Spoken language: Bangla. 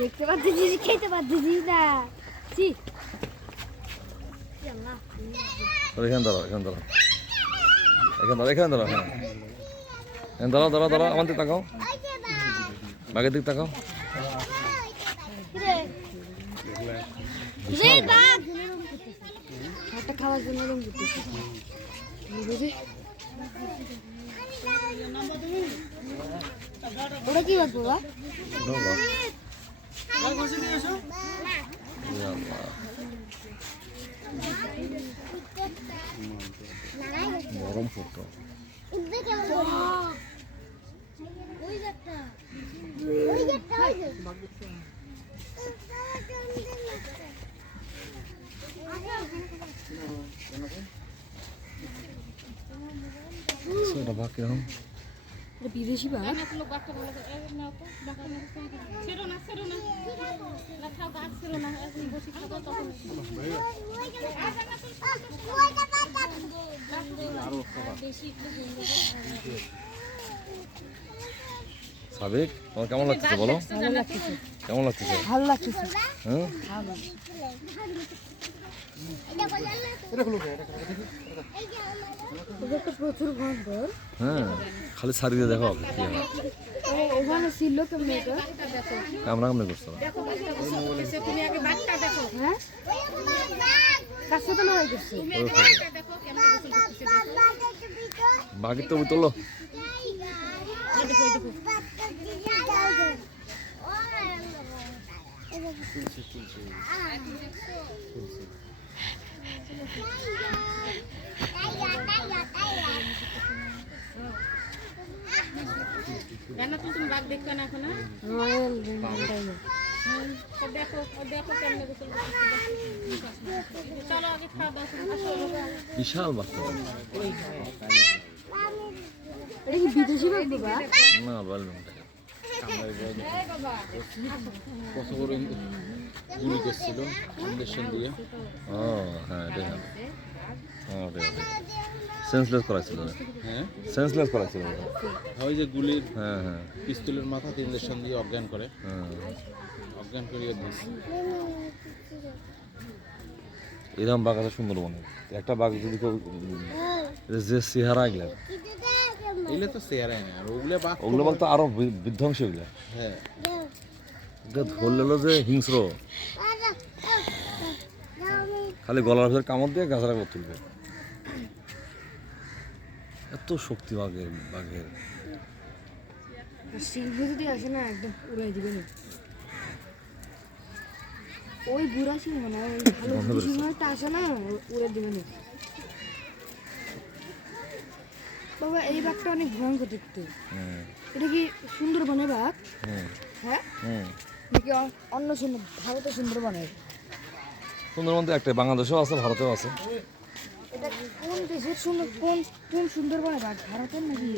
দেখতে পাচ্ছিস খেতে পাচ্ছিস না ছি আল্লাহ এখানে দাঁড়াও হ্যাঁ দাঁড়াও আমার দিকে তাকাও বাঘের দিকে তাকাও একটা খাওয়ার জন্য ওটা কি বাদ বাবা গরম পড়তো সেটা বাঘ কিরকম বিদেশি বাঘ সাবেক তোমার কেমন লাগতেছে বলো কেমন লাগতেছে ভালো লাগতেছে হ্যাঁ প্রচুর গন্ধ হ্যাঁ খালি ছাড়িয়ে দেখো ওখানে ছিল কেমন এটা কামড়া করছো হ্যাঁ কাছে তো লড়াই করছে বাঘের তো তোলো তুমি বাঘ দেখবে না এখন চলো আগে খাওয়া দাওয়া বিশাল বাচ্চা এটা কি বিদেশি বাঘ বাবা না বললাম কত করে গুলি করছিল ইঞ্জেকশন দিয়ে ও হ্যাঁ সেন্সলেস করাছিল হ্যাঁ সেন্সলেস করাছিল ওই যে গুলির হ্যাঁ পিস্তলের মাথাতে ইঞ্জেকশন দিয়ে অজ্ঞান করে হ্যাঁ অজ্ঞান করিয়ে দিয়েছে এরকম বাঘ আছে সুন্দরবনে একটা বাঘ যদি কেউ যে চেহারা গেলে এগুলো তো চেয়ারাই না আর ওগুলো বাঘ ওগুলো বলতো আরো বিধ্বংসী ওগুলো হ্যাঁ ধরলো যে হিংস্র খালি গলার ভিতরে কামড় দিয়ে গাছরা করে তুলবে এত শক্তি বাঘের সিংহ যদি আসে না একদম উড়াই দিবে না ওই বুড়া সিংহ না ওই ভালো সিংহটা আসে না উড়ে দিবে না বাবা এই বাঘটা অনেক ভয়ঙ্কর দেখতে এটা কি সুন্দরবনের বাঘ হ্যাঁ নাকি অন্য ভারতের সুন্দরবনের সুন্দরবন তো একটাই বাংলাদেশেও আছে ভারতেও আছে এটা কোন দেশের কোন সুন্দরবনের বাঘ ভারতের নাকি